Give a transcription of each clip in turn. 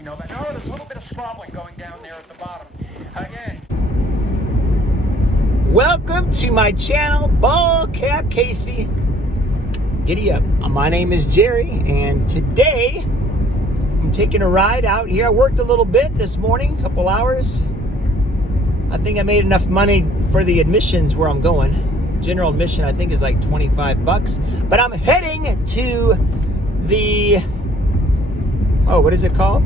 We know that. No, there's a little bit of squabbling going down there at the bottom. Again. Welcome to my channel, Ball Cap Casey. Giddy up. My name is Jerry, and today I'm taking a ride out here. I worked a little bit this morning, a couple hours. I think I made enough money for the admissions where I'm going. General admission, I think, is like 25 bucks. But I'm heading to the, what is it called?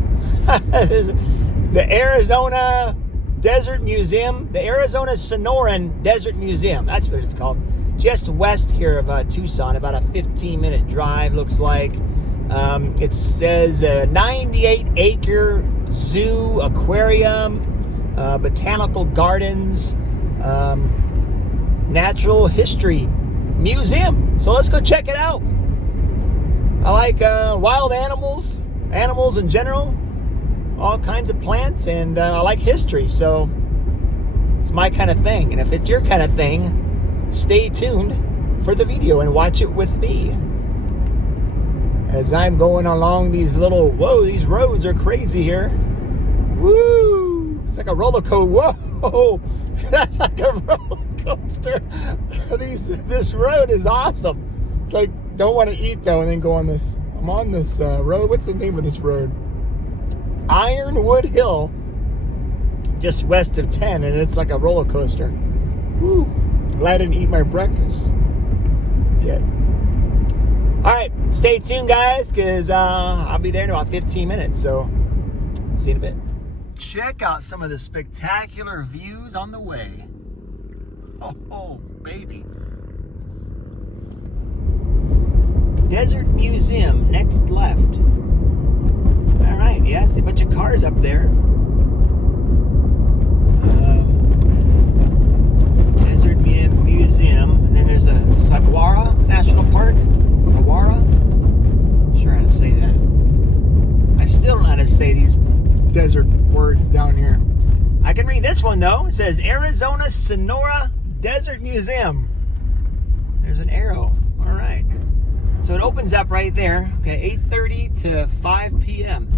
The Arizona Desert Museum, the Arizona-Sonora Desert Museum. That's what it's called. Just west here of Tucson, about a 15-minute drive, looks like. It says a 98-acre zoo, aquarium, botanical gardens, natural history museum. So let's go check it out. I like wild animals in general, all kinds of plants, and I like history, so it's my kind of thing. And if it's your kind of thing, stay tuned for the video and watch it with me as I'm going along these little, these roads are crazy here. Woo! It's like a roller coaster. Whoa! That's like a roller coaster. This road is awesome. It's like, don't want to eat though and then go on this. I'm on this road. What's the name of this road? Ironwood Hill, just west of 10, and it's like a roller coaster. Woo! Glad I didn't eat my breakfast yet. All right, stay tuned, guys, because I'll be there in about 15 minutes, so see you in a bit. Check out some of the spectacular views on the way. Oh, baby. Desert Museum, next left. All right, yeah, I see a bunch of cars up there. Desert Museum, and then there's a Saguaro National Park. Saguaro? Not sure how to say that. I still don't know how to say these desert words down here. I can read this one though. It says Arizona-Sonora Desert Museum. There's an arrow. All right. So it opens up right there. Okay, 8:30 to 5 p.m.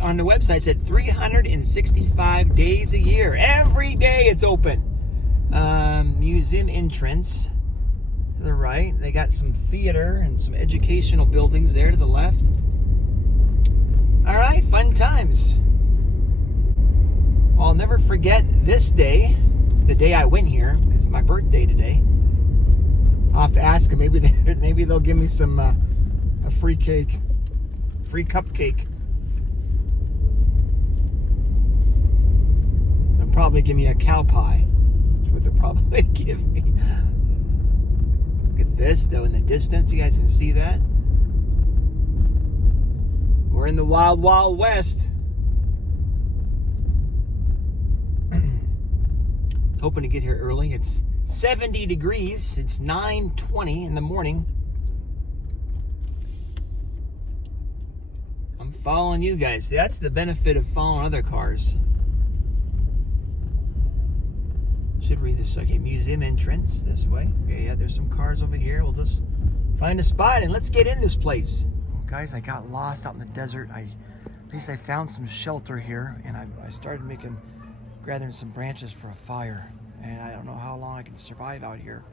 On the website said 365 days a year. Every day it's open. Museum entrance to the right. They got some theater and some educational buildings there to the left. All right, fun times. Well, I'll never forget this day, the day I went here. It's my birthday today. I'll have to ask them. Maybe they'll give me some a free cake, free cupcake. They'll probably give me a cow pie. That's what they'll probably give me. Look at this though in the distance. You guys can see that. We're in the wild, wild west. Hoping to get here early. It's 70 degrees. It's 9:20 in the morning. I'm following you guys. That's the benefit of following other cars. Should read this. Okay, museum entrance this way. Okay, yeah, there's some cars over here. We'll just find a spot and let's get in this place. Well, guys, I got lost out in the desert. At least I found some shelter here, and I started gathering some branches for a fire. And I don't know how long I can survive out here.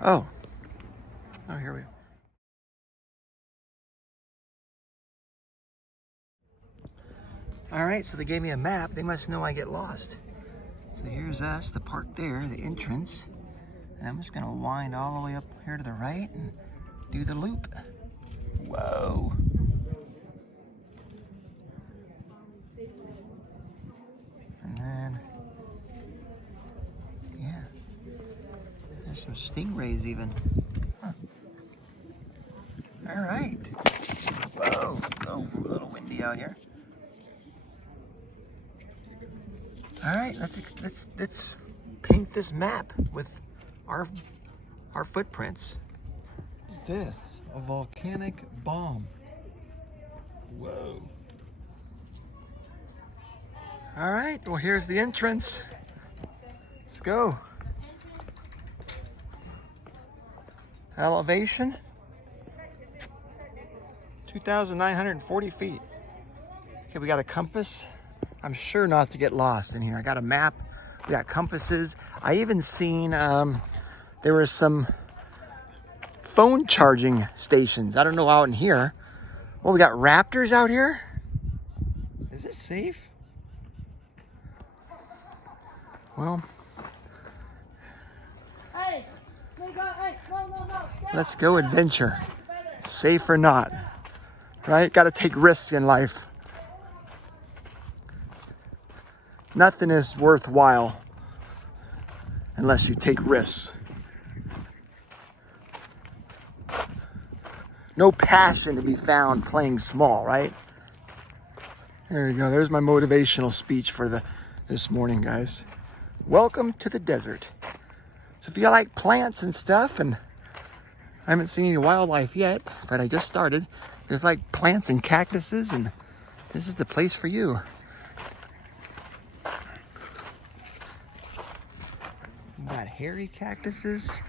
Oh, here we go. All right, so they gave me a map. They must know I get lost. So here's us, the park there, the entrance. And I'm just gonna wind all the way up here to the right and do the loop. Whoa. And then, yeah, there's some stingrays even. Huh. All right. Whoa, oh, a little windy out here. All right, let's paint this map with our footprints. What's this? A volcanic bomb. Whoa. All right, well, here's the entrance. Let's go. Elevation. 2,940 feet. Okay, we got a compass. I'm sure not to get lost in here. I got a map. We got compasses. I even seen there were some phone charging stations. I don't know out in here. Well, we got raptors out here. Is this safe? Well, let's go adventure. Safe or not, right? Got to take risks in life. Nothing is worthwhile unless you take risks. No passion to be found playing small, right? There we go. There's my motivational speech for this morning, guys. Welcome to the desert. So if you like plants and stuff, and I haven't seen any wildlife yet, but I just started. There's like plants and cactuses, and this is the place for you. Got hairy cactuses.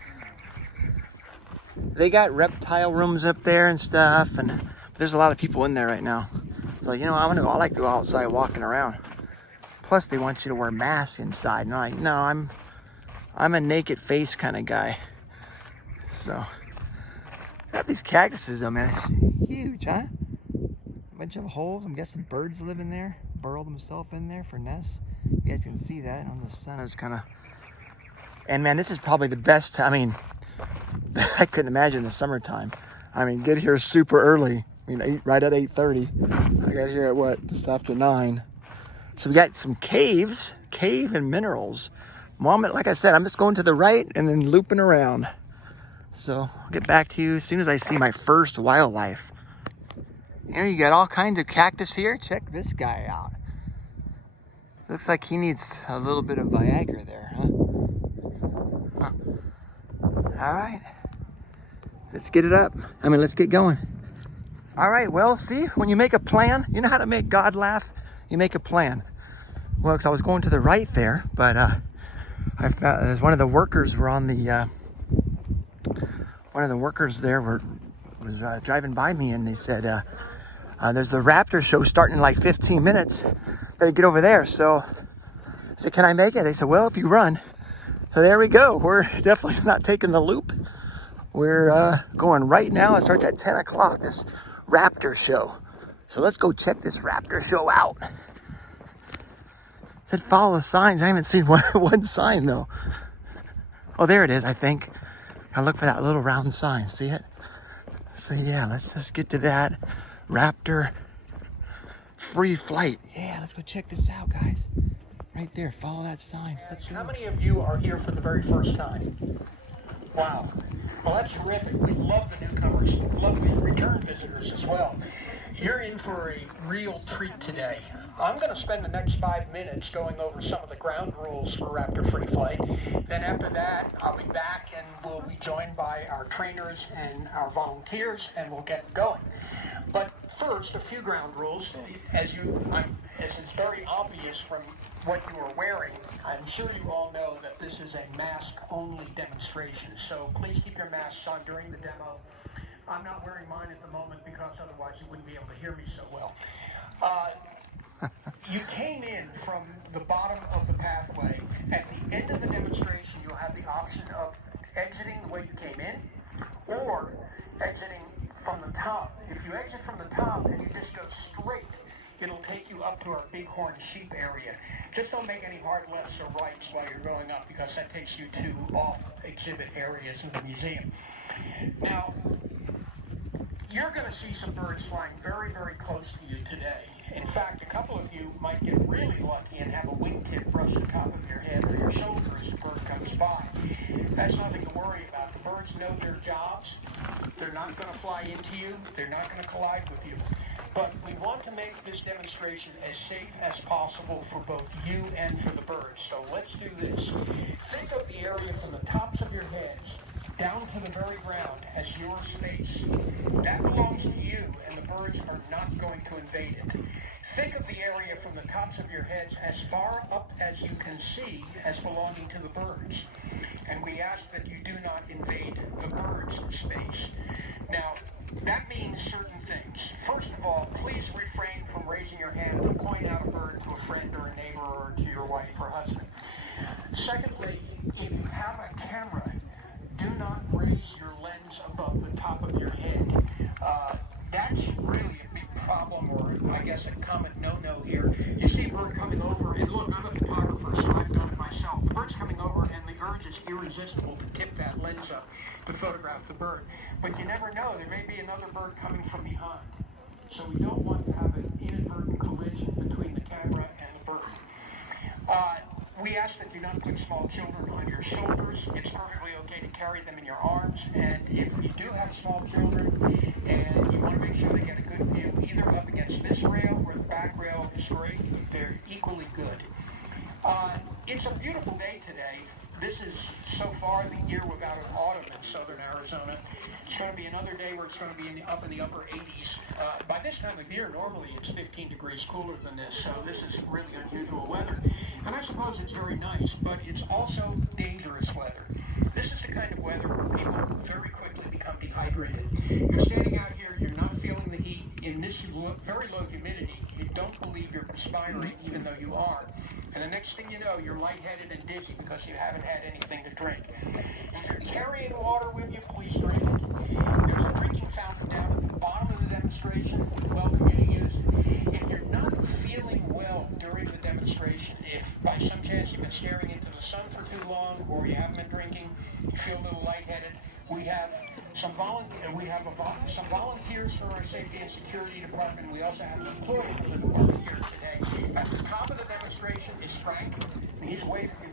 They got reptile rooms up there and stuff, and there's a lot of people in there right now. So, you know, I like to go outside walking around. Plus, they want you to wear masks inside, and I'm like, no, I'm a naked face kind of guy. So, got these cactuses though, man. Huge, huh? A bunch of holes. I'm guessing birds live in there, burrow themselves in there for nests. You guys can see that on the sun. It's kind of. And man, this is probably the best. I mean, I couldn't imagine the summertime. I mean, get here super early. I mean, right at 8:30. I got here at what? Just after 9. So we got some cave and minerals. Moment, like I said, I'm just going to the right and then looping around. So I'll get back to you as soon as I see my first wildlife. Here you got all kinds of cactus here. Check this guy out. Looks like he needs a little bit of Viagra there, huh? All right, let's get it up. Let's get going. All right, well, see, when you make a plan, you know how to make God laugh? You make a plan. Well, because I was going to the right there, but I found one of the workers were on the, one of the workers there was driving by me, and they said, there's the Raptor show starting in like 15 minutes. Better get over there. So I said, can I make it? They said, well, if you run. So there we go. We're definitely not taking the loop. We're going right now. It starts at 10 o'clock, this Raptor show. So let's go check this Raptor show out. It said follow the signs. I haven't seen one sign though. Oh, there it is, I think. I look for that little round sign. See it? So yeah, let's just get to that Raptor free flight. Yeah, let's go check this out, guys. Right there, follow that sign. Let's go. How many of you are here for the very first time? Wow. Well, that's terrific. We love the newcomers. We love the return visitors as well. You're in for a real treat today. I'm going to spend the next 5 minutes going over some of the ground rules for Raptor Free Flight. Then after that, I'll be back and we'll be joined by our trainers and our volunteers, and we'll get going. But first, a few ground rules. As it's very obvious from what you are wearing, I'm sure you all know that this is a mask-only demonstration. So please keep your masks on during the demo. I'm not wearing mine at the moment because otherwise you wouldn't be able to hear me so well. You came in from the bottom of the pathway. At the end of the demonstration, you'll have the option of exiting the way you came in or exiting from the top. If you exit from the top and you just go straight, it'll take you up to our bighorn sheep area. Just don't make any hard lefts or rights while you're going up because that takes you to off exhibit areas in the museum. Now, you're going to see some birds flying very, very close to you today. In fact, a couple of you might get really lucky and have a wingtip brush the top of your head or your shoulder as the bird comes by. That's nothing to worry about. The birds know their jobs. They're not going to fly into you. They're not going to collide with you. But we want to make this demonstration as safe as possible for both you and for the birds. So let's do this. Think of the area from the tops of your heads down to the very ground as your space. That belongs to you, and the birds are not going to invade it. Think of the area from the tops of your heads as far up as you can see as belonging to the birds. And we ask that you do not invade the birds' space. Now, that means certain things. First of all, please refrain from raising your hand to point out a bird to a friend or a neighbor or to your wife or husband. Secondly, if you have a camera, do not raise your lens above the top of your head. That's really a big problem, or I guess a common no-no here. You see a bird coming over, and look, I'm a photographer, so I've done it myself. The bird's coming over, and the urge is irresistible to tip that lens up to photograph the bird. But you never know, there may be another bird coming from behind. So we don't want to have an inadvertent collision between the camera and the bird. We ask that you not put small children on your shoulders. It's perfectly okay to carry them in your arms. And if you do have small children and you want to make sure they get a good view, either up against this rail or the back rail is great, they're equally good. It's a beautiful day today. This is so far the year without an autumn in southern Arizona. It's going to be another day where it's going to be up in the upper 80s. By this time of year, normally it's 15 degrees cooler than this, so this is really unusual weather. And I suppose it's very nice, but it's also dangerous weather. This is the kind of weather where people very quickly become dehydrated. You're standing out here, you're not feeling the heat. In this very low humidity, you don't believe you're perspiring, even though you are. And the next thing you know, you're lightheaded and dizzy because you haven't had anything to drink. If you're carrying water with you, please drink it. There's a drinking fountain down at the bottom of the demonstration. We welcome you to use it. If you're not feeling well during the demonstration, if by some chance you've been staring into the sun for too long or you haven't been drinking, you feel a little lightheaded, we have some volunteers for our safety and security department. We also have an employee from the department here today. At the top of the demonstration is Frank. He's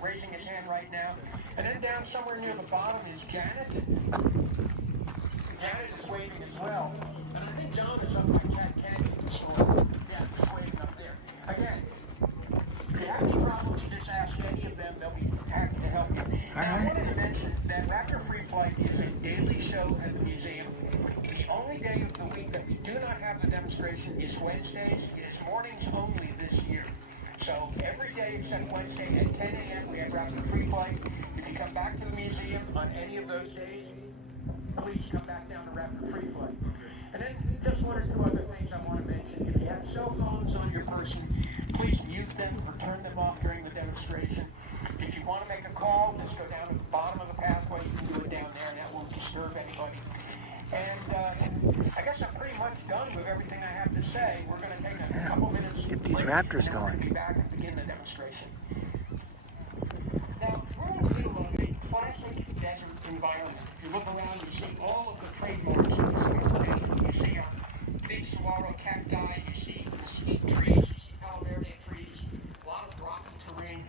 raising his hand right now. And then down somewhere near the bottom is Janet. Janet is waving as well. And I think John is up by Cat Canyon. So, yeah, he's waving up there. Again, if you have any problems, just ask any of them. They'll be happy to help you. Now, I wanted to mention that Raptor Free Flight is a daily show at the museum. The only day of the week that we do not have the demonstration is Wednesdays. It is mornings only this year. So every day except Wednesday at 10 a.m. we have Raptor Free Flight. If you come back to the museum on any of those days, please come back down to Raptor Free Flight. And then just one or two other things I want to mention. If you have cell phones on your person, please mute them or turn them off during the demonstration. If you want to make a call, just go down to the bottom of the pathway. You can do it down there, and that won't disturb anybody. And I guess I'm pretty much done with everything I have to say. We're going to take a couple minutes. Get these raptors going. We're going to be back and begin the demonstration. Now, we're in the middle of a classic desert environment. If you look around, you see all of the trademarks of the desert. You see big saguaro cacti, you see mesquite trees, you see palo verde trees, a lot of rocky terrain.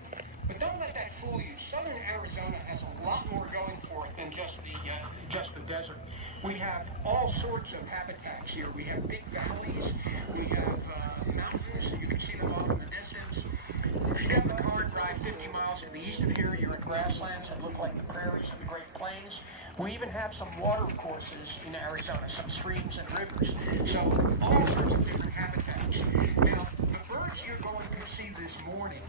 But don't let that fool you. Southern Arizona has a lot more going for it than just the desert. We have all sorts of habitats here. We have big valleys, we have mountains, you can see them off in the distance. If you get in the car and drive 50 miles to the east of here, you're in grasslands that look like the prairies of the Great Plains. We even have some water courses in Arizona, some streams and rivers. So all sorts of different habitats. Now, the birds you're going to see this morning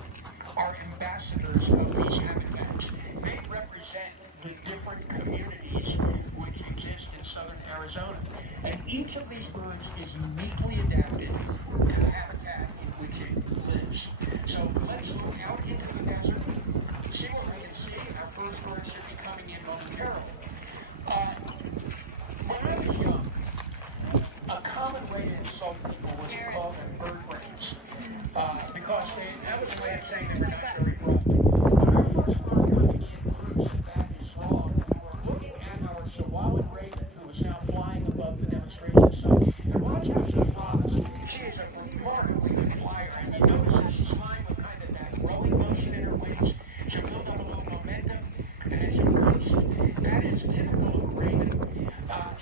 are ambassadors of these habitats. They represent the different communities which exist in southern Arizona. And each of these birds is uniquely adapted to the habitat in which it lives. So let's look out into the desert, see what we can see. Our first bird should be coming in momentarily. When I was young, a common way to insult people was to call them bird brains. Because that was a way of saying they were not very rough. But our first bird coming in proves that that is wrong. We're looking at our Salon Raven, who is now flying above the demonstration site. And watch how she flies. She is a remarkably good flyer. And you notice that she's flying with kind of that rolling motion in her wings. She'll build up a little momentum, and then she'll coast. That is typical of a raven.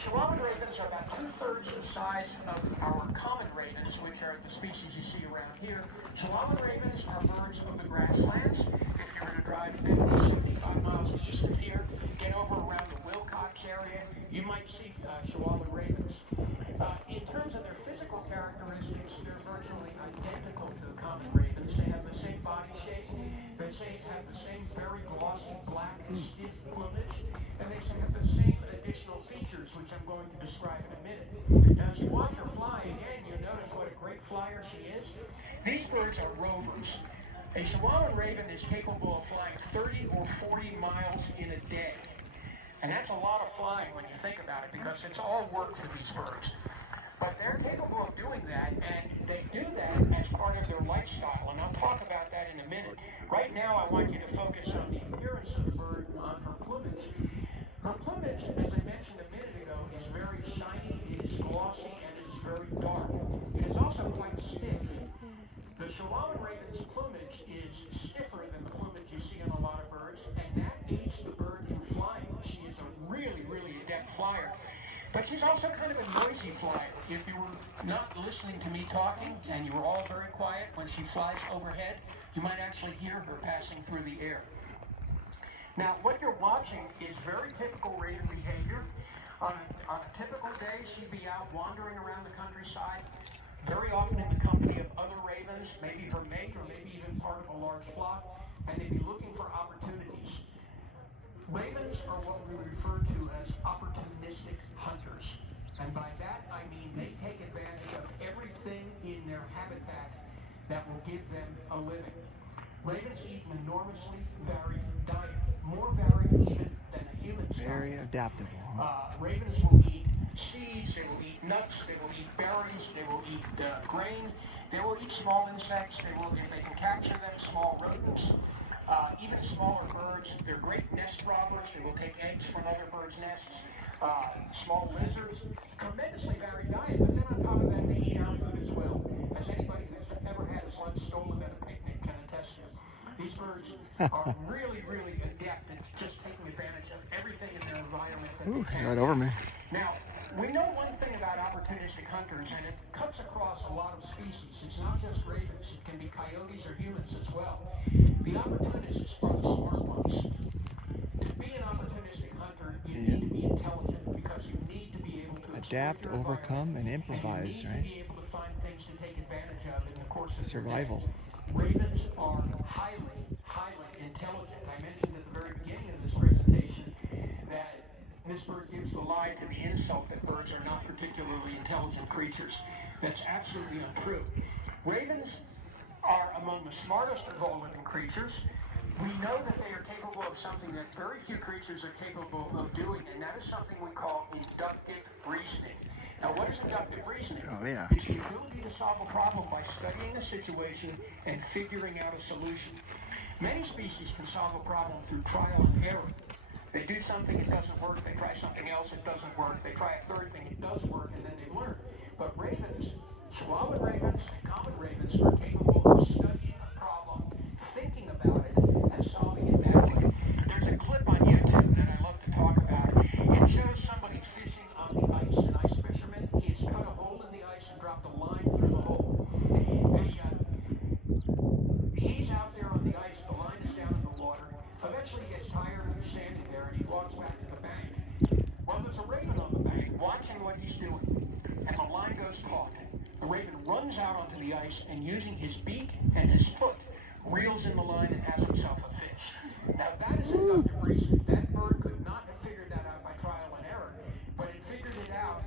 Salon ravens are about 2/3 the size of our common ravens, which are the species you see around here. Salon ravens are birds of the grasslands. If you were to drive 50, 75 miles east of here, get over around the Wilcox area, you might see Salon ravens. In terms of their physical characteristics, they're virtually identical to the common ravens. They have the same body shape, they have the same very glossy black and stiff plumage, and they have the same additional features, which I'm going to describe in a minute. Now, as you watch her fly, again, you'll notice what a great flyer she is. These birds are rovers. A Salon Raven is capable of flying 30 or 40 miles in a day. And that's a lot of flying when you think about it, because it's all work for these birds. But they're capable of doing that, and they do that as part of their lifestyle, and I'll talk about that in a minute. Right now, I want you to focus on the appearance of the bird, on her plumage. Her plumage, as I mentioned a minute ago, is very shiny, it is glossy, and it is very dark. It is also quite stiff. The Salon Raven's plumage is stiffer than the plumage you see on a lot of birds, and that aids the bird in flying. She is a really, really adept flyer. But she's also kind of a noisy flyer. If you were not listening to me talking and you were all very quiet when she flies overhead, you might actually hear her passing through the air. Now, what you're watching is very typical Raven behavior. On a typical day, she'd be out wandering around the countryside, very often in the company of other ravens, maybe her mate or maybe even part of a large flock, and they'd be looking for opportunities. Ravens are what we refer to as opportunistic hunters. And by that, I mean they take advantage of everything in their habitat that will give them a living. Ravens eat an enormously varied diet, more varied even than a human's diet. Very adaptable. Ravens will eat seeds, they will eat nuts, they will eat berries, they will eat grain, they will eat small insects, they will, if they can capture them, small rodents. Even smaller birds, they're great nest robbers. They will take eggs from other birds' nests. Small lizards, tremendously varied diet, but then on top of that, they eat our food as well. As anybody who's ever had his lunch stolen at a picnic can attest to. These birds are really, really adept at just taking advantage of everything in their environment that they can. Right over me. Now, we know one thing about opportunistic hunters, and it cuts across a lot of species. It's not just ravens. It can be coyotes or humans as well. The opportunists are the smart ones. To be an opportunistic hunter, you need to be intelligent, because you need to be able to adapt, overcome, and improvise, and right? you need to be able to find things to take advantage of in the course of Survival. your day. Ravens are highly, highly intelligent. I mentioned at the very beginning of this presentation that this bird gives the lie to the insult that birds are not particularly intelligent creatures. That's absolutely untrue. Ravens are among the smartest of all living creatures. We know that they are capable of something that very few creatures are capable of doing, and that is something we call inductive reasoning. Now, what is inductive reasoning? Oh, yeah. It's the ability to solve a problem by studying a situation and figuring out a solution. Many species can solve a problem through trial and error. They do something, it doesn't work. They try something else, it doesn't work. They try a third thing, it does work, and then they learn. But ravens, swallowed ravens and common ravens, are capable of studying a problem, thinking about it, and solving it that way. There's a clip on YouTube that I love to talk about. It shows somebody fishing on the ice, an ice fisherman. He has cut a hole in the ice and dropped a line through the hole. He's out there on the ice, the line is down in the water. Eventually he gets tired of standing there and he walks back to the bank. Well, there's a raven on the bank watching what he's doing, and the line goes taut. The raven runs out onto the ice and, using his beak and his foot, reels in the line and has himself a fish. Now that is inductive reasoning. That bird could not have figured that out by trial and error, but it figured it out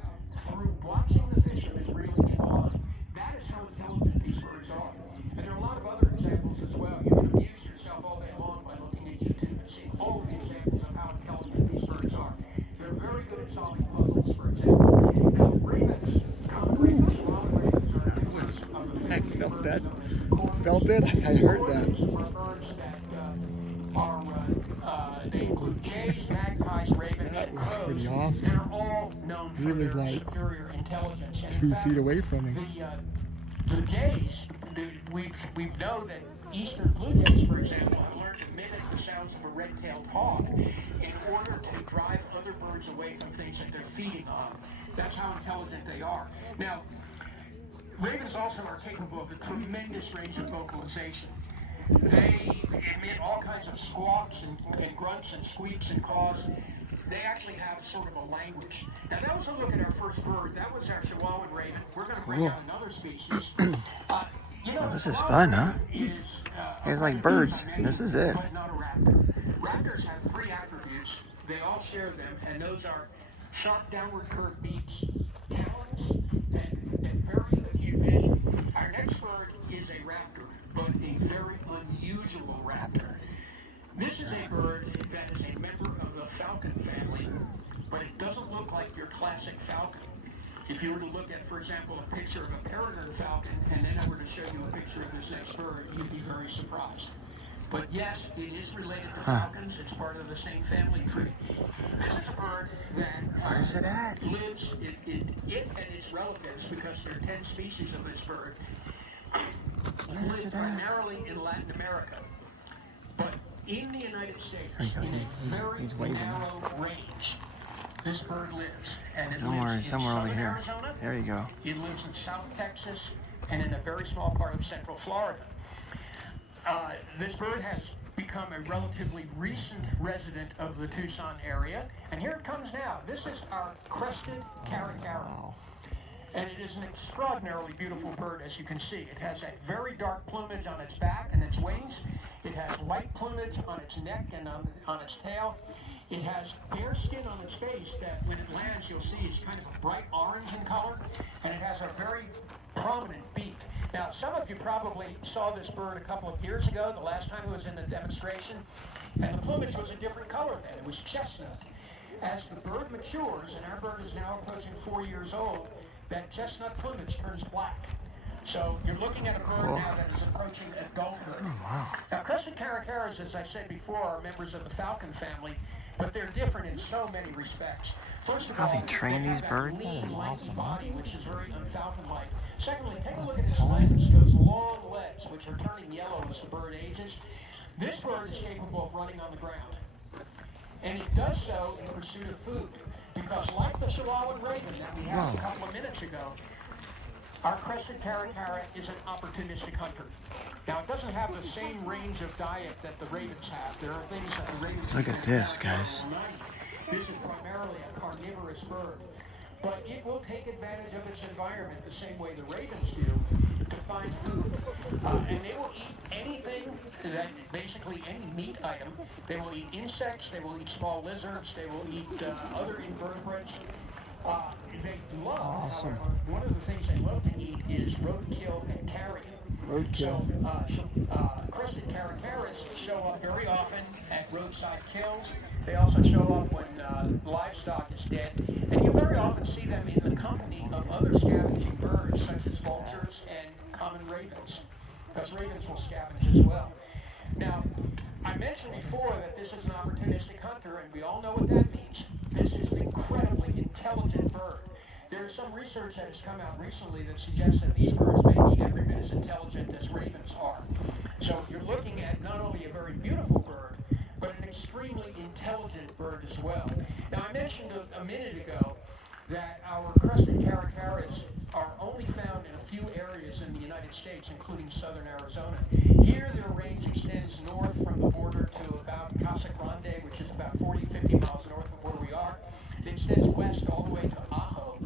through watching the fisherman reeling in the line. That is how intelligent these birds are. And there are a lot of other examples as well. You can amuse yourself all day long by looking at YouTube and seeing all of the examples of how intelligent these birds are. They're very good at solving puzzles, for example. Now, ravens, common ravens, swallowed ravens are members of the I family felt of that. birds known as Felt it? I heard that. Ravens are birds that they include jays, magpies, ravens, That and was crows. pretty awesome. They're all known He for was their like superior intelligence. And 2 in fact, feet away from me. the jays, we know that eastern blue jays, for example, have learned to mimic the sounds of a red-tailed hawk in order to drive other birds away from things that they're feeding on. That's how intelligent they are. Now, ravens also are capable of a tremendous range of vocalization. They emit all kinds of squawks and grunts and squeaks and caws. They actually have sort of a language. Now that was a look at our first bird. That was our Chihuahuan raven. We're going to bring out another species. Oh, this is fun, huh? It's like birds. This is it. But not a raptor. Raptors have 3 attributes. They all share them, and those are sharp downward curved beaks, talons, unusual raptor. This is a bird that is a member of the falcon family, but it doesn't look like your classic falcon. If you were to look at, for example, a picture of a peregrine falcon, and then I were to show you a picture of this next bird, you'd be very surprised. But yes, it is related to falcons. It's part of the same family tree. This is a bird that where's it at? Lives, it and its relatives, because there are 10 species of this bird, live primarily in Latin America. But in the United States, in a very narrow range, this bird lives. And it lives in somewhere over southern here. Arizona. There you go. It lives in South Texas and in a very small part of Central Florida. This bird has become a relatively recent resident of the Tucson area. And here it comes now. This is our Crested Caracara. Wow. And it is an extraordinarily beautiful bird, as you can see. It has that very dark plumage on its back and its wings. It has light plumage on its neck and on its tail. It has bare skin on its face that when it lands, you'll see it's kind of a bright orange in color. And it has a very prominent beak. Now, some of you probably saw this bird a couple of years ago, the last time it was in the demonstration, and the plumage was a different color then. It was chestnut. As the bird matures, and our bird is now approaching 4 years old, that chestnut plumage turns black. So you're looking at a bird now that is approaching adulthood. Oh, wow. Now, Crested Caracaras, as I said before, are members of the falcon family, but they're different in so many respects. First of all, How they train these birds? Lean, That is lanky awesome. body, which is very unfalcon-like. Secondly, take a look at its legs, those long legs, which are turning yellow as the bird ages. This bird is capable of running on the ground. And it does so in pursuit of food. Because like the Salon Raven that we had a couple of minutes ago, our Crested Caracara is an opportunistic hunter. Now, it doesn't have the same range of diet that the ravens have. There are things that the ravens Look at this, guys. This is primarily a carnivorous bird. But it will take advantage of its environment the same way the ravens do to find food. And they will eat anything, that basically any meat item. They will eat insects, they will eat small lizards, they will eat other invertebrates. They love, awesome. One of the things they love to eat is roadkill and carrion. Roadkill. So, Crested Caracaras show up very often at roadside kills. They also show up when livestock is dead. And you very often see them in the company of other scavenging birds, such as vultures and common ravens. Because ravens will scavenge as well. Now, I mentioned before that this is an opportunistic hunter, and we all know what that means. This is an incredibly intelligent bird. There is some research that has come out recently that suggests that these birds may be every bit as intelligent as ravens are. So you're looking at not only a very beautiful bird, but an extremely intelligent bird as well. Now, I mentioned a minute ago that our Crested Caracaras are only found in a few areas in the United States, including southern Arizona. Here, their range extends north from the border to about Casa Grande, which is about 40-50 miles north of where we are. It extends west all the way to Ajo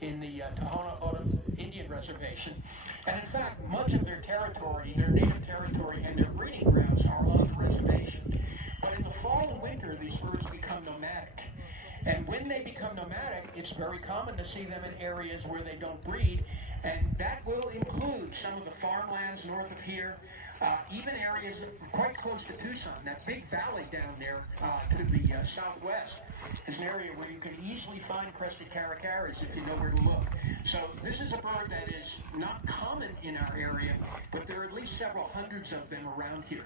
in the Tohono O'odham Indian Reservation. And in fact, much of their territory, their native territory, and their breeding grounds are on the reservation. But in the fall and winter, these birds become nomadic. And when they become nomadic, it's very common to see them in areas where they don't breed, and that will include some of the farmlands north of here, even areas quite close to Tucson. That big valley down there to the southwest is an area where you can easily find Crested Caracaras if you know where to look. So this is a bird that is not common in our area, but there are at least several hundreds of them around here.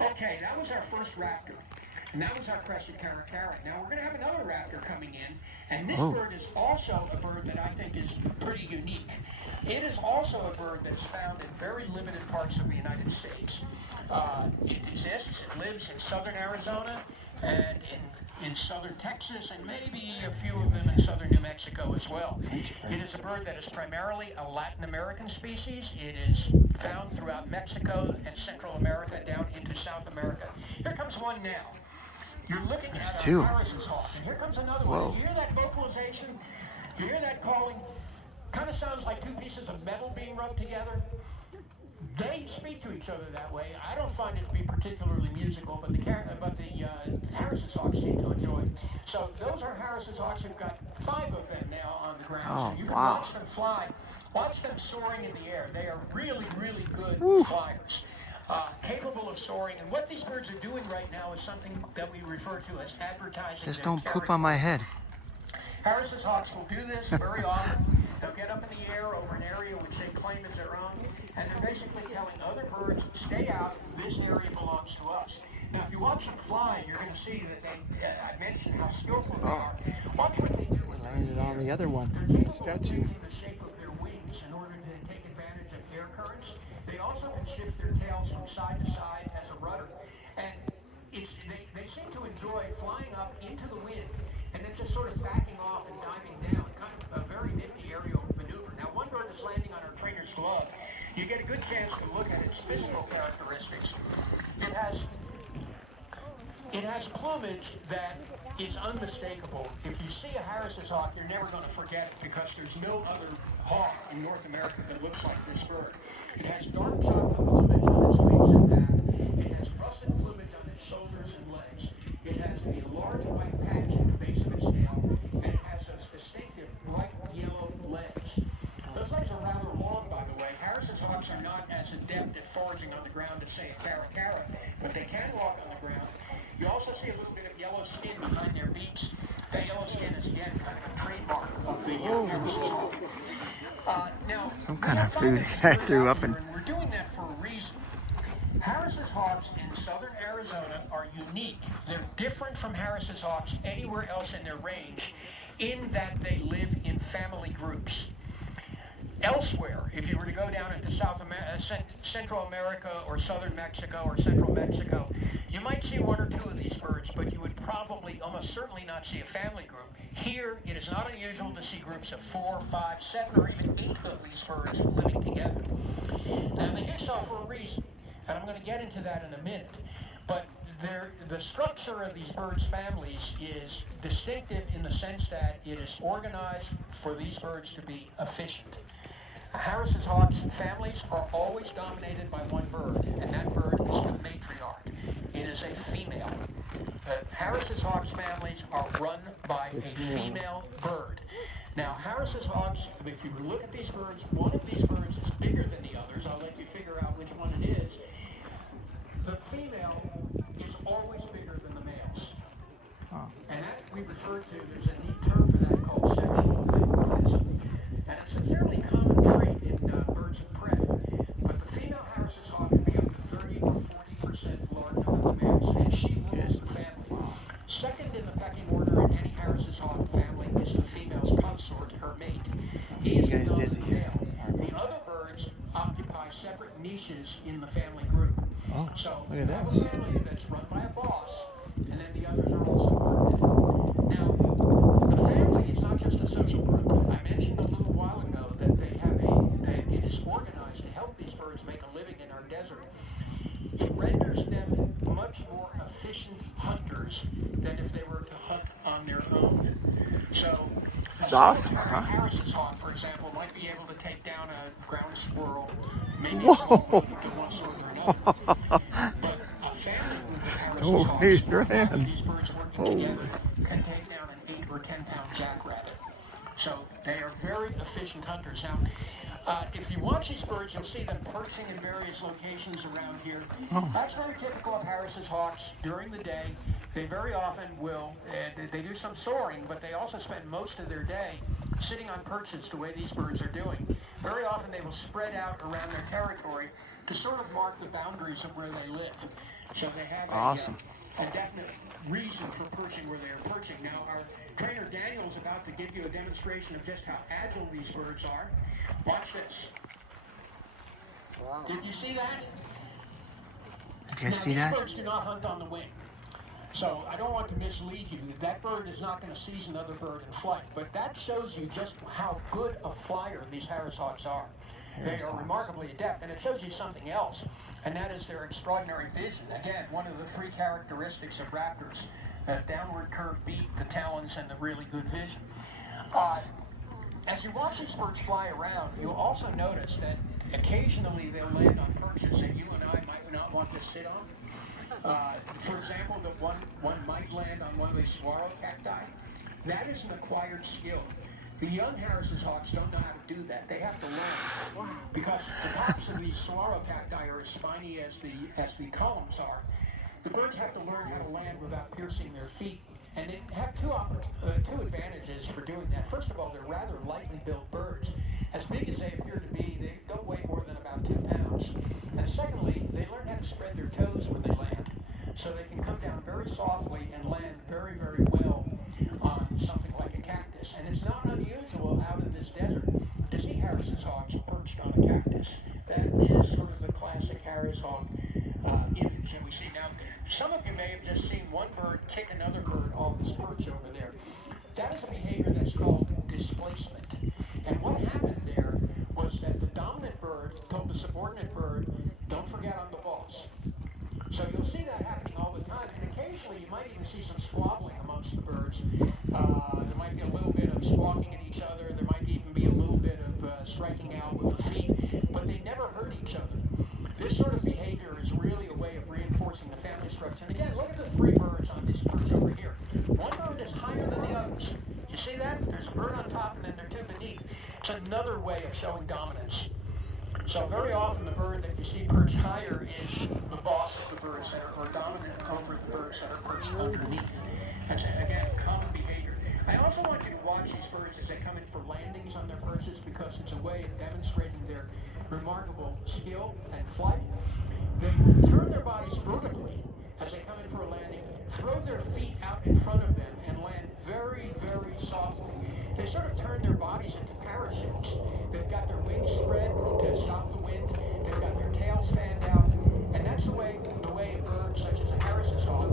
Okay, that was our first raptor. And that was our Crested Caracara. Now we're going to have another raptor coming in, and this bird is also a bird that I think is pretty unique. It is also a bird that's found in very limited parts of the United States. It exists, it lives in southern Arizona and in southern Texas, and maybe a few of them in southern New Mexico as well. It is a bird that is primarily a Latin American species. It is found throughout Mexico and Central America down into South America. Here comes one now. You're looking at a Harris's hawk, and here comes another one. You hear that vocalization? You hear that calling? Kind of sounds like two pieces of metal being rubbed together. They speak to each other that way. I don't find it to be particularly musical, but the Harris's hawks seem to enjoy it. So those are Harris's hawks. We've got 5 of them now on the ground. So you can watch them fly, watch them soaring in the air. They are really, really good flyers. capable of soaring. And what these birds are doing right now is something that we refer to as advertising. Just their don't poop territory. on my head. Harris's hawks will do this very often. They'll get up in the air over an area which they claim is their own, and they're basically telling other birds, stay out, this area belongs to us. Now, if you watch them fly, you're going to see that they, I mentioned how skillful they are. Watch what they do with their Landed on the other one. They're capable of Statue. changing the shape of their wings in order to take advantage of air currents. They also can shift their tails from side to side as a rudder. And they seem to enjoy flying up into the wind and then just sort of backing off and diving down. Kind of a very nifty aerial maneuver. Now, one bird is landing on our trainer's glove. You get a good chance to look at its physical characteristics. It has plumage that is unmistakable. If you see a Harris's hawk, you're never going to forget it because there's no other hawk in North America that looks like this bird. It has dark chocolate plumage on its wings and back. It has russet plumage on its shoulders and legs. It has a large white patch at the base of its tail, and it has those distinctive bright yellow legs. Those legs are rather long, by the way. Harris's hawks are not as adept at foraging on the ground as, say, a caracara, but they can walk on the ground. You also see a little bit of yellow skin behind their beaks. That yellow skin is, again, kind of a trademark of the Harris's hawk. Now, Some kind of food I threw up and... we're doing that for a reason. Harris's hawks in southern Arizona are unique. They're different from Harris's hawks anywhere else in their range in that they live in family groups. Elsewhere, if you were to go down into Central America or southern Mexico or central Mexico, you might see one or two of these birds, but you would probably almost certainly not see a family group. Here, it is not unusual to see groups of 4, 5, 7, or even 8 of these birds living together. Now, they do so for a reason, and I'm going to get into that in a minute. But the structure of these birds' families is distinctive in the sense that it is organized for these birds to be efficient. Harris's hawks' families are always dominated by one bird, and that bird is the matriarch. It is a female. Harris's hawks' families are run by a female bird. Now, Harris's hawks, if you look at these birds, one of these birds is bigger than the others. I'll let you figure out which one it is. The female is always bigger than the males. And that we refer to, there's a neat term for that called sexual dimorphism. And it's a fairly common trait in birds of prey. But the female Harris's hawk can be up to 30 or 40% larger than the males, and she rules the family. Second in the pecking order in any Harris's hawk family is the female's consort, her mate. He is the dominant male. The other birds occupy separate niches in the family group. Oh, so look you at have this. a family that's run by a boss, and then the others are all subordinate. Now, the family is not just a social group. I mentioned a little while ago that it is organized to help these birds make a living in our desert. It renders them much more efficient hunters than if they were to hunt on their own. So, This is awesome, huh? Harris's hawk, for example, might be able to take down a ground squirrel, maybe Whoa. a small one to one sort or another. But a family group of Harris's Oh, hawks, raise your hands. these birds working together, can take down an 8 or 10 pound jackrabbit. So they are very efficient hunters. Now, if you watch these birds, you'll see them perching in various locations around here. Oh. That's very typical of Harris's hawks during the day. They very often will, they do some soaring, but they also spend most of their day sitting on perches the way these birds are doing. Very often they will spread out around their territory to sort of mark the boundaries of where they live. So they have Awesome. a definite reason for perching where they are perching. Now, our trainer Daniel is about to give you a demonstration of just how agile these birds are. Watch this. Wow. Did you see that? Did you guys see that? These birds do not hunt on the wing. So I don't want to mislead you. That bird is not going to seize another bird in flight. But that shows you just how good a flyer these Harris hawks are. They are remarkably adept. And it shows you something else, and that is their extraordinary vision. Again, one of the 3 characteristics of raptors: the downward curved beak, the talons, and the really good vision. As you watch these birds fly around, you'll also notice that occasionally they'll land on perches that you and I might not want to sit on. For example, one might land on one of these saguaro cacti. That is an acquired skill. The young Harris's hawks don't know how to do that. They have to learn because the tops of these saguaro cacti are as spiny as the columns are. The birds have to learn how to land without piercing their feet, and they have two advantages for doing that. First of all, they're rather lightly built birds. As big as they appear to be, they don't weigh more than about 2 pounds. And secondly, they learn how to spread their toes when they land, so they can come down very softly and land very, very well on something like a cactus. And it's not unusual out in this desert to see Harris's hawks perched on a cactus. That is sort of the classic Harris hawk image that we see now. Some of you may have just seen one bird kick another bird off his perch over there. That is a behavior that's called displacement. And what happened there was that the dominant bird told the subordinate bird, don't forget I'm the boss. So you'll see that happening all the time, and occasionally you might even see some squabbling amongst the birds. There might be a little bit of squawking at each other, there might even be a little bit of striking out with the feet, but they never hurt each other. This sort of behavior is really a way of reinforcing the family structure. And again, look at the 3 birds on this perch over here. One bird is higher than the others. You see that? There's a bird on top and then there are 2 beneath. It's another way of showing dominance. So very often the bird that you see perched higher is the boss of the birds that are dominant over the birds that are perched underneath. That's, again, common behavior. I also want you to watch these birds as they come in for landings on their perches because it's a way of demonstrating their remarkable skill and flight. They turn their bodies vertically as they come in for a landing, throw their feet out in front of them, and land very, very softly. They sort of turn their bodies into parachutes. They've got their wings spread to stop the wind. They've got their tails fanned out. And that's the way a bird such as a Harris's hawk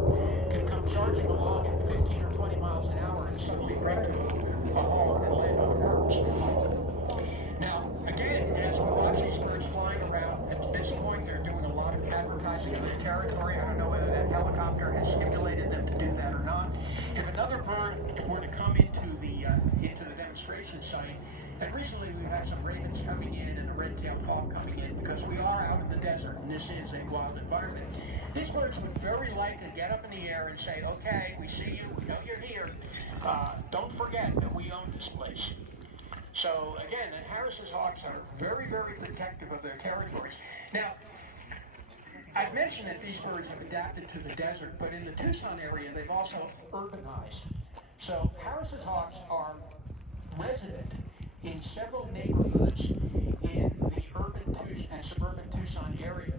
can come charging along at 15 or 20 miles an hour and suddenly break a hole and land on a perch. Now, again, as we watch these birds flying around, at this point they're doing a lot of advertising in their territory. I don't know whether that helicopter has stimulated them to do that or not. If another bird were to come into the demonstration site, and recently we've had some ravens coming in and a red-tailed hawk coming in because we are out in the desert and this is a wild environment. These birds would very likely get up in the air and say, okay, we see you, we know you're here. Don't forget that we own this place. So again, the Harris's hawks are very, very protective of their territories. Now, I've mentioned that these birds have adapted to the desert, but in the Tucson area, they've also urbanized. So Harris's hawks are resident in several neighborhoods in the urban and suburban Tucson area.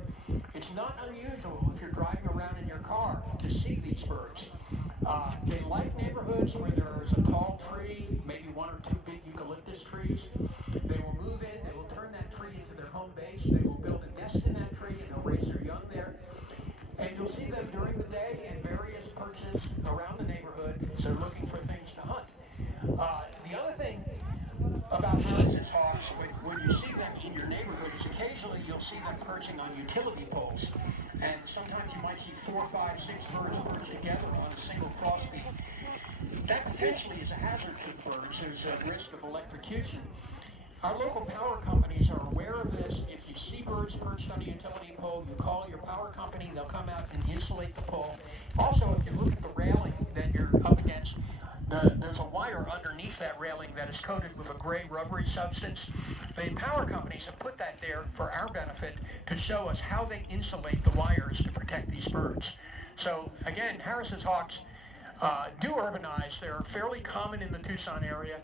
It's not unusual if you're driving around in your car to see these birds. They like neighborhoods where there is a tall tree, maybe 1 or 2 big eucalyptus trees. They will move in, they will turn that tree into their home base, they will build a nest in that tree, and they'll raise their young there. And you'll see them during the day in various perches around the neighborhood, so they're looking for things to hunt. The other thing about Harris's hawks, when you see them in your neighborhood, is occasionally you'll see them perching on utility poles. And sometimes you might see 4, 5, 6 birds perched together on a single crossbeam. That potentially is a hazard to birds. There's a risk of electrocution. Our local power companies are aware of this. If you see birds perched on a utility pole, you call your power company, they'll come out and insulate the pole. Also, if you look at the railing that you're up against, there's a wire underneath that railing that is coated with a gray rubbery substance. The power companies have put that there for our benefit to show us how they insulate the wires to protect these birds. So again, Harris's hawks do urbanize. They're fairly common in the Tucson area.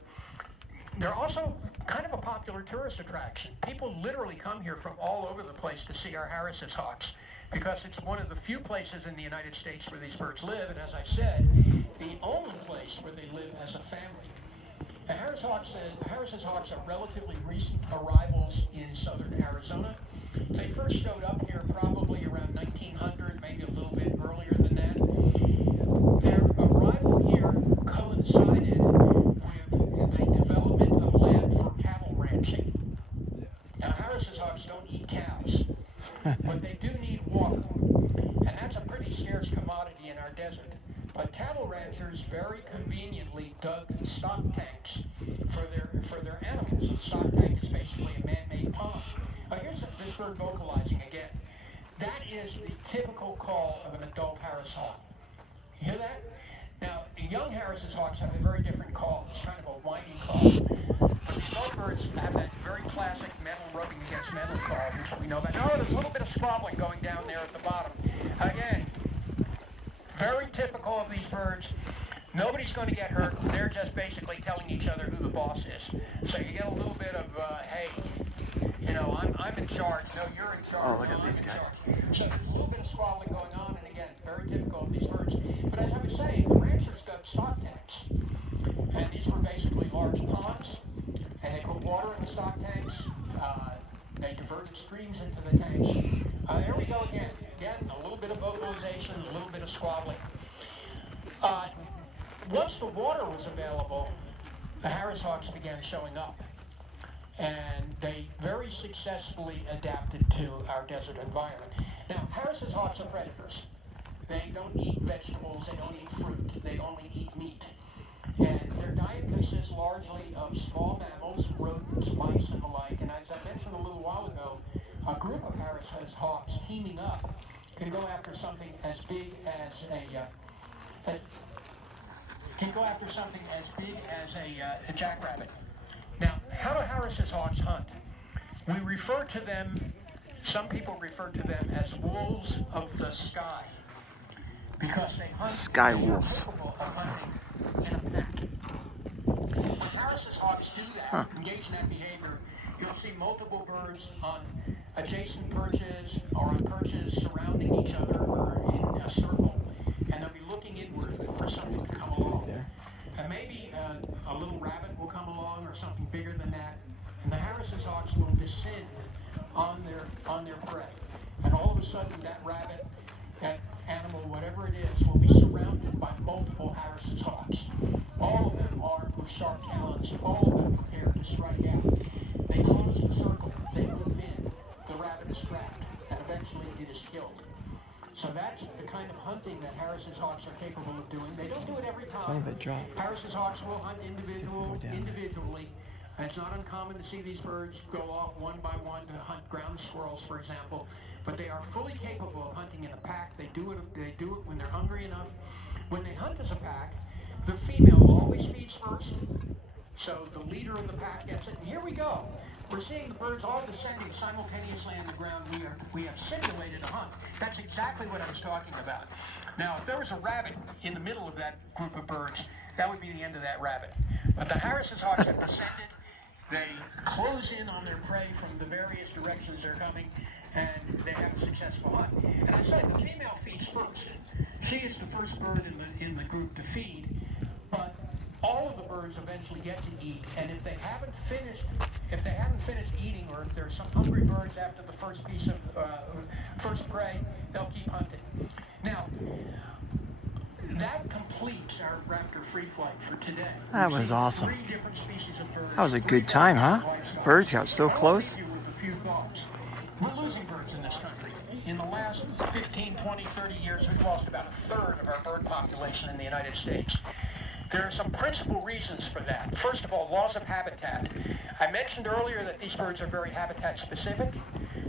They're also kind of a popular tourist attraction. People literally come here from all over the place to see our Harris's hawks because it's one of the few places in the United States where these birds live, and as I said, the only place where they live as a family. The Harris's hawks are relatively recent arrivals in southern Arizona. They first showed up here probably around 1900, maybe a little bit earlier than that. Their arrival here coincided with the development of land for cattle ranching. Now, Harris's hawks don't eat cows, but they do need water, and that's a pretty scarce commodity in our desert. But cattle ranchers very conveniently dug stock tanks for their animals. A stock tank is basically a man-made pond. Here's this bird vocalizing again. That is the typical call of an adult Harris hawk. You hear that? Now, he young Harris's hawks have a very different call. It's kind of a whining call. But the Snowbirds have that very classic metal rubbing against metal call, which we know that. Oh, there's a little bit of squabbling going down there at the bottom. Again, very typical of these birds. Nobody's going to get hurt. They're just basically telling each other who the boss is. So you get a little bit of, hey, you know, I'm in charge. No, you're in charge. Oh, look at these guys. So there's a little bit of squabbling going on, and again, very typical of these birds. But as I was saying, the ranchers dug stock tanks. And these were basically large ponds, and they put water in the stock tanks. They diverted streams into the tanks. There we go again. Again, a little bit of vocalization, a little bit of squabbling. Once the water was available, the Harris hawks began showing up. And they very successfully adapted to our desert environment. Now, Harris's hawks are predators. They don't eat vegetables, they don't eat fruit, they only eat meat. And their diet consists largely of small mammals, rodents, mice, and the like. And as I mentioned a little while ago, a group of Harris's hawks teaming up can go after something as big as a jackrabbit. Now, how do Harris's hawks hunt? We refer to them, some people refer to them as wolves of the sky, because they hunt. Sky wolves. Capable of hunting in a pack. When Harris's hawks do that, engage in that behavior, you'll see multiple birds on adjacent perches or on perches surrounding each other or in a circle, and they'll be looking inward for something to come along. And maybe a little rabbit will come along or something bigger than that, and the Harris's hawks will descend on their prey. And all of a sudden that rabbit, that animal, whatever it is, will be surrounded by multiple Harris's hawks. All of them armed with sharp talons, all of them prepared to strike out. They close the circle, they move in, the rabbit is trapped, and eventually it is killed. So that's the kind of hunting that Harris's hawks are capable of doing. They don't do it every time. Some of it dropped. Harris's hawks will hunt individually. And it's not uncommon to see these birds go off one by one to hunt ground squirrels, for example. But they are fully capable of hunting in a pack. They do it when they're hungry enough. When they hunt as a pack, the female always feeds first. So the leader of the pack gets it. And here we go. We're seeing the birds all descending simultaneously on the ground. We have simulated a hunt. That's exactly what I was talking about. Now, if there was a rabbit in the middle of that group of birds, that would be the end of that rabbit. But the Harris's hawks have descended. They close in on their prey from the various directions they're coming, and they have a successful hunt. And I said the female feeds first. She is the first bird in the group to feed, but all of the birds eventually get to eat. And if they haven't finished eating, or if there's some hungry birds after the first piece of first prey, they'll keep hunting. Now, that completes our Raptor free flight for today. That was awesome. 3 different species of birds. That was a good time, huh? Birds got so close. We're losing birds in this country. In the last 15, 20, 30 years, we've lost about a third of our bird population in the United States. There are some principal reasons for that. First of all, loss of habitat. I mentioned earlier that these birds are very habitat specific.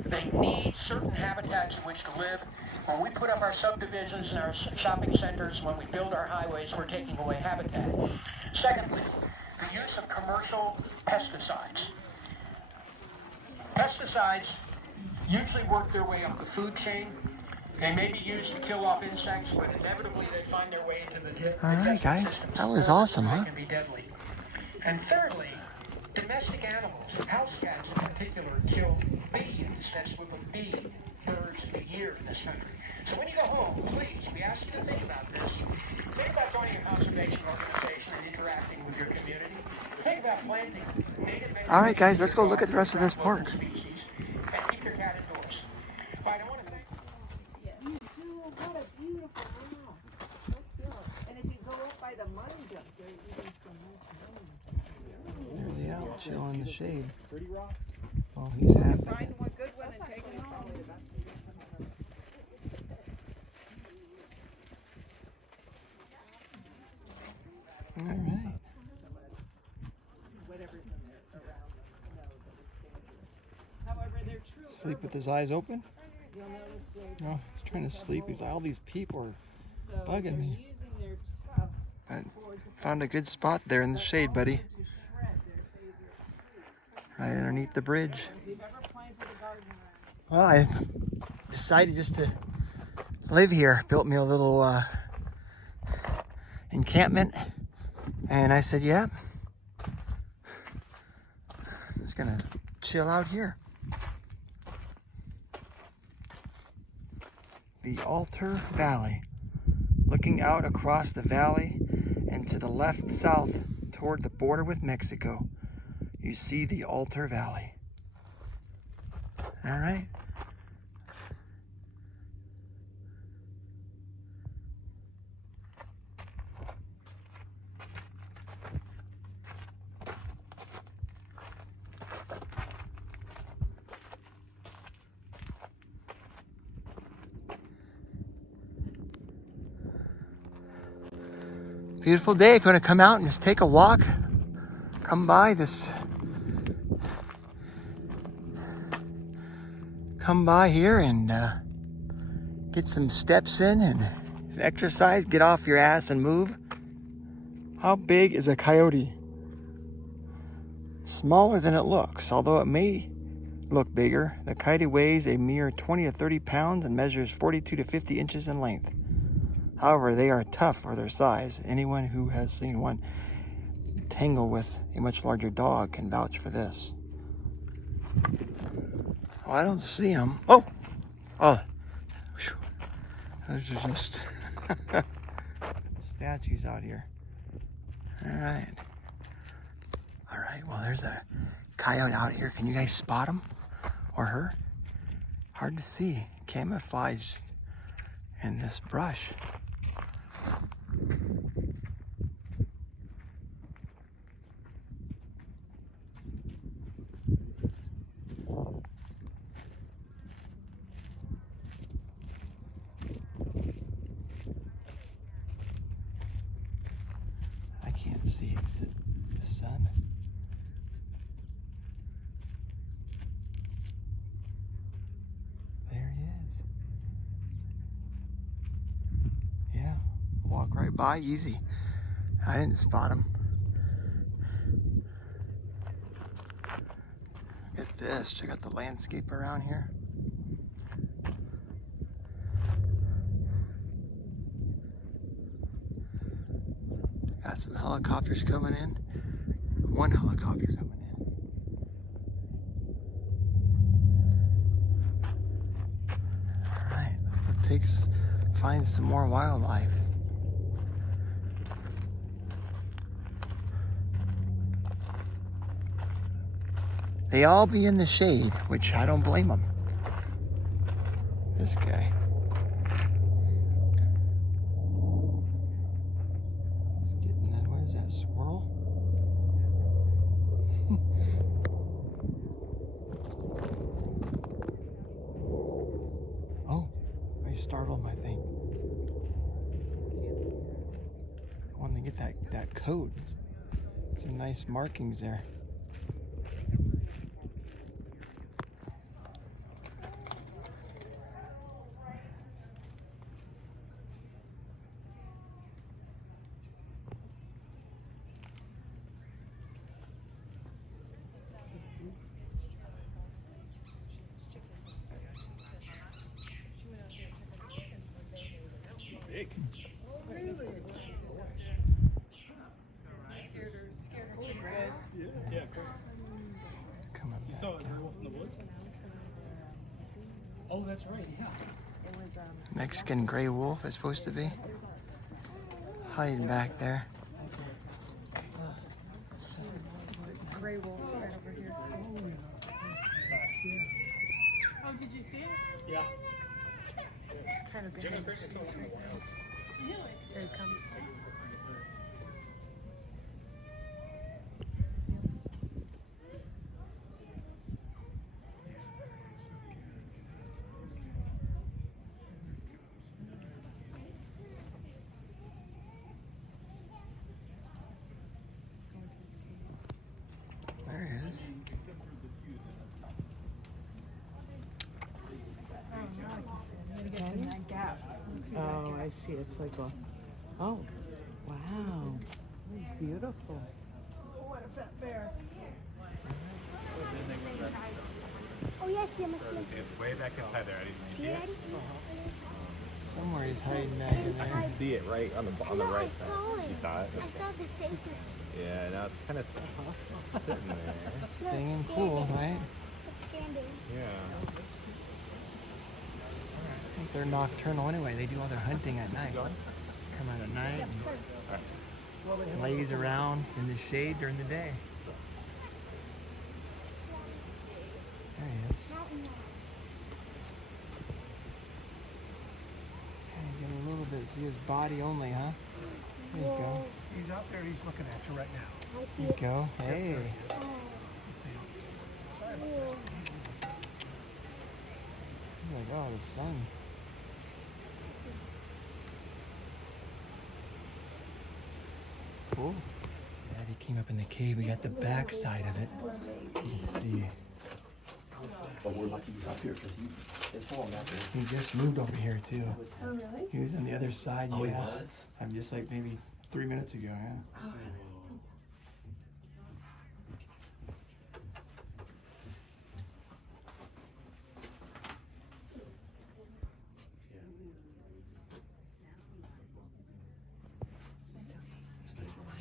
They need certain habitats in which to live. When we put up our subdivisions and our shopping centers, when we build our highways, we're taking away habitat. Secondly, the use of commercial pesticides. Pesticides usually work their way up the food chain. They may be used to kill off insects, but inevitably they find their way into the All right, guys. That was awesome, huh? They can be deadly. And thirdly, domestic animals, house cats in particular, kill billions, that's with a B, birds a year in this country. So when you go home, please, we ask you to think about this. Think about joining a conservation organization and interacting with your community. Think about planting native vegetation. All right, guys, let's go look at the rest of this park. Species, and keep your cat indoors. All right, I want to thank You do. What a beautiful room. Let's go. And if you go up by the mine dump, there are even some nice mine. There's the owl chill in the shade. Pretty rocks. Oh, he's happy. Find one good one and take it home. All right. Whatever's in there around know that it's dangerous. However, they're true. Sleep with his eyes open? You'll notice they're No, he's trying to sleep. He's like, all these people are so bugging they're me. using their tusks But found a good spot there in the shade, buddy. Right underneath the bridge. Well, I decided just to live here. Built me a little encampment. And I said, yeah, I'm just gonna chill out here. The Altar Valley. Looking out across the valley and to the left south toward the border with Mexico, you see the Altar Valley. All right. Beautiful day. If you want to come out and just take a walk, come by this. Come by here and get some steps in and exercise. Get off your ass and move. How big is a coyote? Smaller than it looks, although it may look bigger. The coyote weighs a mere 20 to 30 pounds and measures 42 to 50 inches in length. However, they are tough for their size. Anyone who has seen one tangle with a much larger dog can vouch for this. Oh, I don't see them. Oh! Oh! Those are just statues out here. Alright. Alright, well, there's a coyote out here. Can you guys spot him? Or her? Hard to see. Camouflaged in this brush. I can't see the sun. There he is. Yeah, walk right by, easy. I didn't spot him. Look at this, check out the landscape around here. Got some helicopters coming in. One helicopter coming in. All right, let's go find some more wildlife. They all be in the shade, which I don't blame them. This guy. He's getting that, what is that, squirrel? Oh, I startled my thing. I wanted to get that coat. Some nice markings there. Big. Oh, really? Yeah, cool. Come on. You saw a gray wolf in the woods? Oh, that's right, yeah. Mexican gray wolf is supposed to be hiding back there. Gray wolf right over here. Oh, did you see it? Yeah. Kind of behind the trees right now. There he comes. There he is. That gap. Oh, I see. It's like a. Oh, wow. Wow. Beautiful. What a fat bear. Oh yes, you must see it. It's way back inside there. I didn't See it? Somewhere he's hiding back in there. I can see it right on the No, right I side. saw it. You saw it? I saw the face. Yeah, now it's kind of sitting there. Staying cool, right? It's standing. Yeah. I think they're nocturnal anyway. They do all their hunting at night. Come out at night and lays around in the shade during the day. There he is. Kind of get a little bit, see his body only, huh? There you go. He's out there. He's looking at you right now. I see There you it. go. Hey. Oh, You see him? cool. He's like, oh, the sun. Cool. Yeah, he came up in the cave. We got the back side of it. You can see. But we're lucky he's up here because they told him that. He just moved over here too. Oh, really? He was on the other side. Oh, he yeah. was? I'm just like maybe 3 minutes ago. Yeah. Oh, really?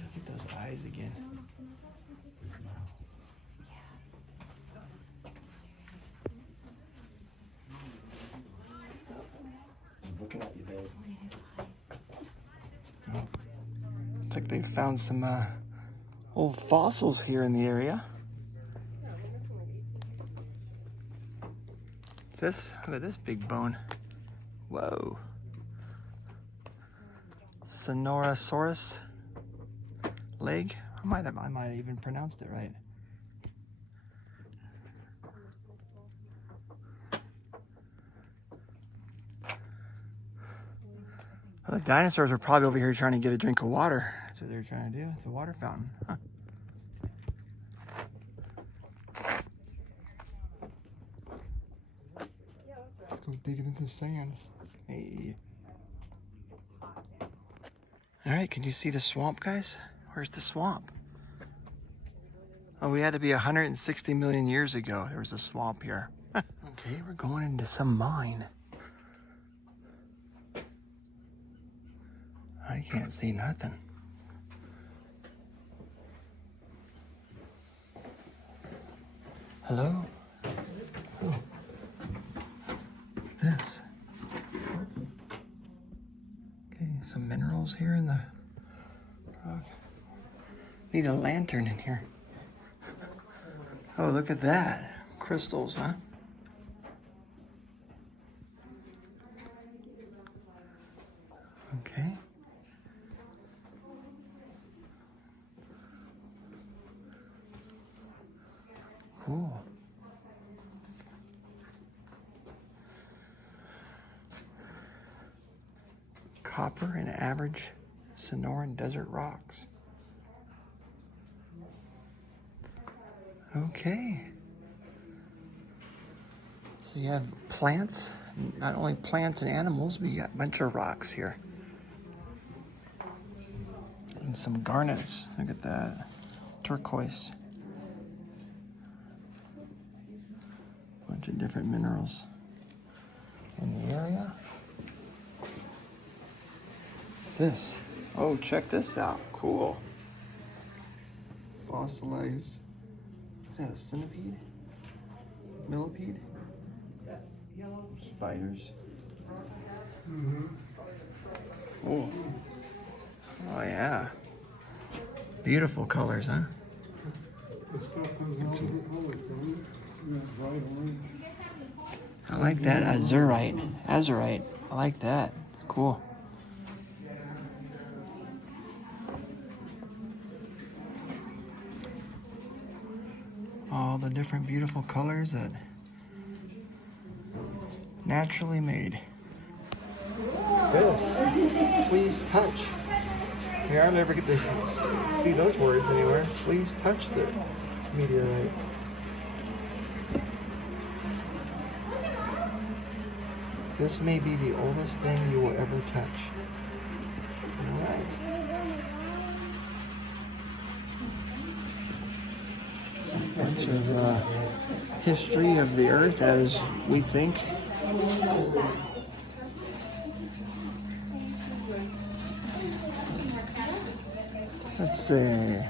Look at those eyes again. I'm looking at you, babe. Looks like they found some old fossils here in the area. What's this? Look at this big bone. Whoa. Sonorosaurus leg. I might have even pronounced it right. Well, the dinosaurs are probably over here trying to get a drink of water. That's what they're trying to do. It's a water fountain. Huh. Let's go dig into the sand. Hey. All right, can you see the swamp, guys? Where's the swamp? Oh, we had to be 160 million years ago. There was a swamp here. Okay, we're going into some mine. I can't see nothing. Hello? Oh. What's this? Okay, some minerals here in the rock. Need a lantern in here. Oh, look at that. Crystals, huh? Okay. Cool. Copper and average Sonoran desert rocks. Okay. So you have plants, not only plants and animals, but you got a bunch of rocks here. And some garnets. Look at that. Turquoise. Bunch of different minerals in the area. What's this? Oh, check this out. Cool. Fossilized. Is that a centipede? Millipede? Spiders. Oh. Oh yeah. Beautiful colors, huh? I like that azurite. Azurite. I like that. Cool. All the different beautiful colors that naturally made. This. Please touch. Here, I never get to see those words anywhere. Please touch the meteorite. This may be the oldest thing you will ever touch. All right. much of history of the earth as we think. Let's say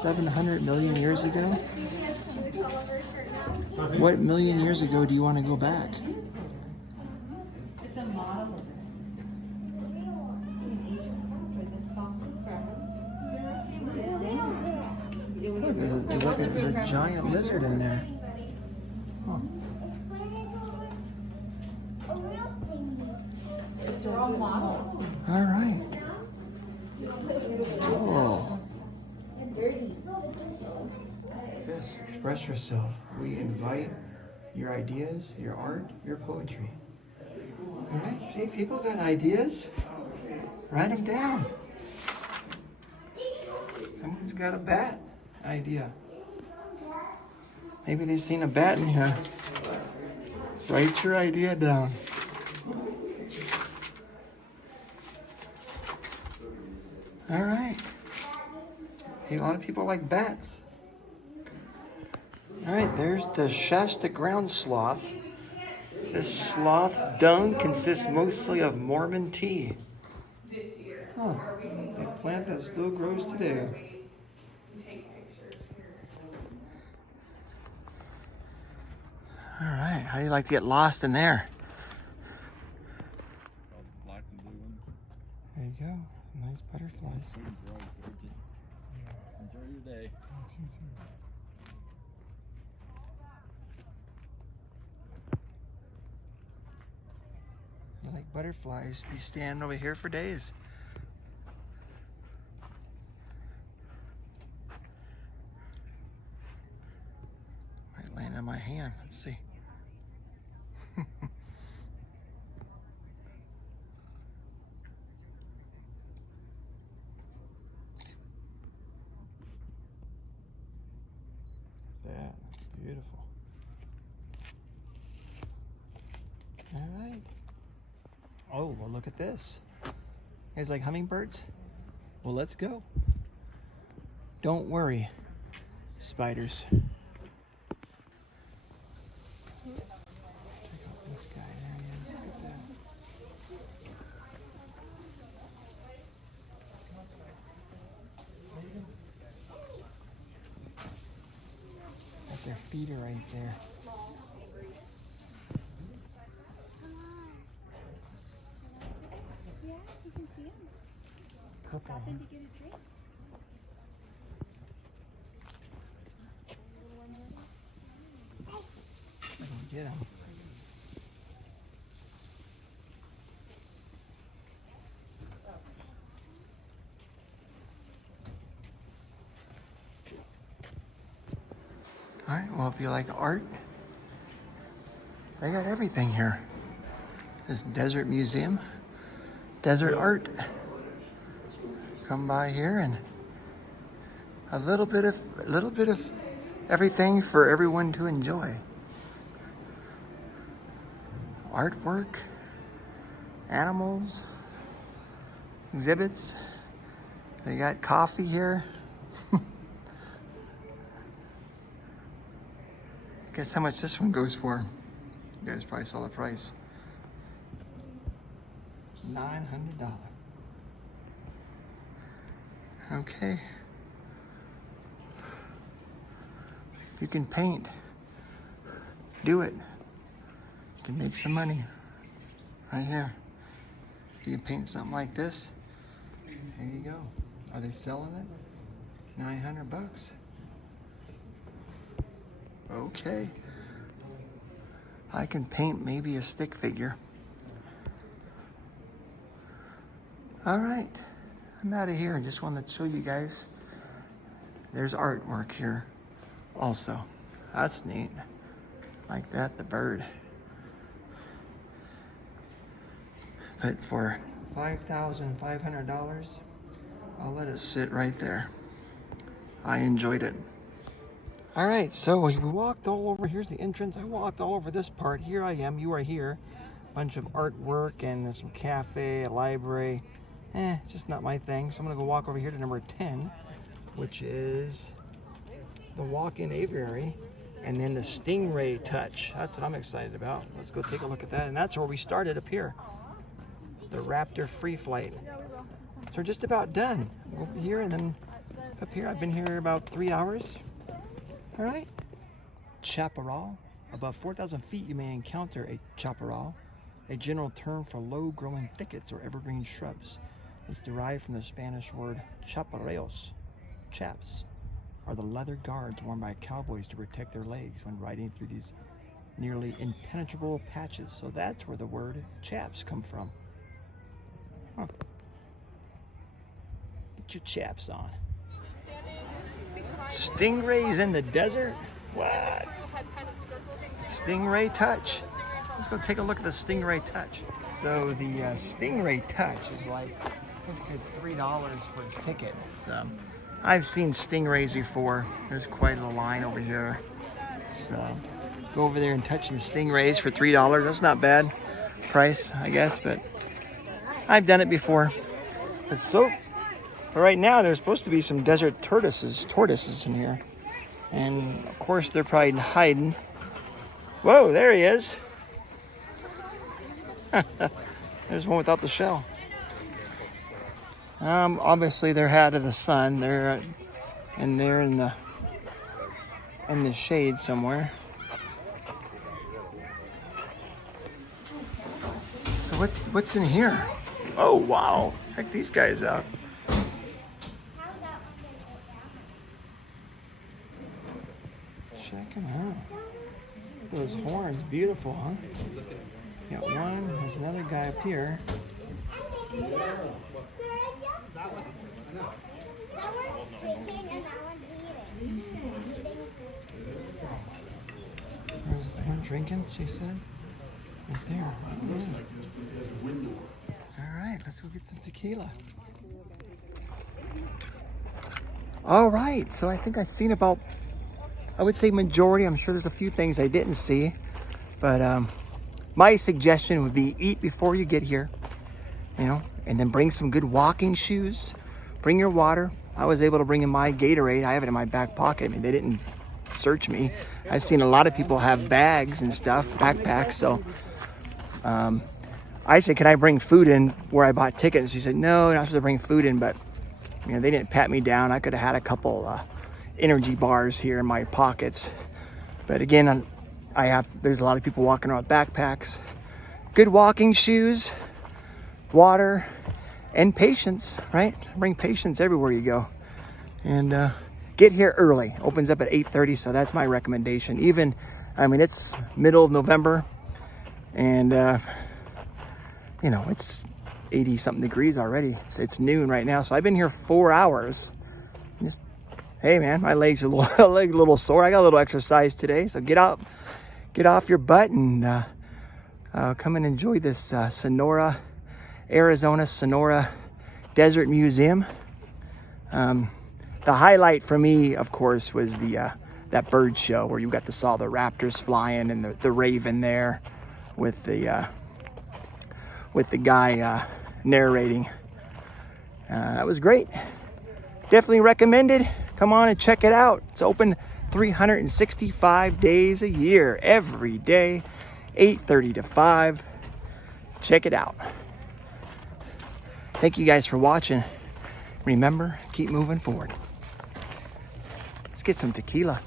700 million years ago. What million years ago do you want to go back? It's a model of it. There's a giant lizard in there. Huh. It's all models. All right. Oh. Just express yourself. We invite your ideas, your art, your poetry. All right. See, people got ideas. Write them down. Someone's got a bat idea. Maybe they've seen a bat in here. Write your idea down. All right. Hey, a lot of people like bats. All right, there's the Shasta ground sloth. This sloth dung consists mostly of Mormon tea. Huh. A plant that still grows today. All right, how do you like to get lost in there? Black and blue one. There you go, some nice butterflies. Enjoy your day. I like butterflies. Be standing over here for days. Might land on my hand. Let's see. That beautiful. All right. Oh, well, look at this. You guys like hummingbirds? Well, let's go. Don't worry, spiders. Check out this guy. There he is. Look at that. That's their feeder right there. Yeah, you can see him. Purple. Stop in to get a drink. I can get him. All right, well, if you like art, they got everything here. This desert museum, desert art. Come by here and a little bit of everything for everyone to enjoy. Artwork, animals, exhibits. They got coffee here. Guess how much this one goes for? You guys probably saw the price. $900. Okay. If you can paint, do it. You can make some money right here. If you can paint something like this, there you go. Are they selling it? $900. Okay. I can paint maybe a stick figure. All right. I'm out of here. I just wanted to show you guys. There's artwork here also. That's neat. Like that, the bird. But for $5,500, I'll let it sit right there. I enjoyed it. All right, so we walked all over. Here's the entrance. I walked all over this part. Here I am. You are here. Bunch of artwork and there's some cafe, a library. It's just not my thing. So I'm gonna go walk over here to number 10, which is the walk-in aviary, and then the stingray touch. That's what I'm excited about. Let's go take a look at that. And that's where we started, up here. The Raptor free flight. So we're just about done. Over here and then up here. I've been here about 3 hours. All right. Chaparral. Above 4,000 feet, you may encounter a chaparral, a general term for low-growing thickets or evergreen shrubs. It's derived from the Spanish word chaparreos. Chaps are the leather guards worn by cowboys to protect their legs when riding through these nearly impenetrable patches. So that's where the word chaps come from. Huh. Get your chaps on. Stingrays in the desert? What? Stingray touch. Let's go take a look at the stingray touch. So the stingray touch is like $3 for a ticket. So I've seen stingrays before. There's quite a line over here. So go over there and touch some stingrays for $3. That's not bad price, I guess, but I've done it before. But right now there's supposed to be some desert tortoises in here. And of course they're probably hiding. Whoa, there he is. There's one without the shell. Obviously they're out of the sun. They're in the shade somewhere. So what's in here? Oh wow! Check these guys out. Check them out. Those horns, beautiful, huh? Got one. There's another guy up here. There's one drinking, she said. Right there. All right, let's go get some tequila. All right, so I think I've seen about, I would say majority. I'm sure there's a few things I didn't see, but my suggestion would be eat before you get here, you know, and then bring some good walking shoes. Bring your water. I was able to bring in my Gatorade. I have it in my back pocket. I mean, they didn't search me. I've seen a lot of people have bags and stuff, backpacks. So I said, can I bring food in where I bought tickets? And she said, no, you're not supposed to bring food in, but you know, they didn't pat me down. I could have had a couple energy bars here in my pockets. But again, there's a lot of people walking around with backpacks. Good walking shoes, water, and patience, right? Bring patience everywhere you go. And get here early. Opens up at 8:30, so that's my recommendation. Even, I mean, it's middle of November, and you know, it's 80-something degrees already. So it's noon right now, so I've been here 4 hours. Just, hey man, my legs are a little sore. I got a little exercise today, so get out. Get off your butt and come and enjoy this Arizona-Sonora Desert Museum. The highlight for me, of course, was that bird show where you got to saw the raptors flying and the raven there with the guy narrating. That was great. Definitely recommended. Come on and check it out. It's open 365 days a year, every day, 8:30 to 5. Check it out. Thank you guys for watching. Remember, keep moving forward. Let's get some tequila.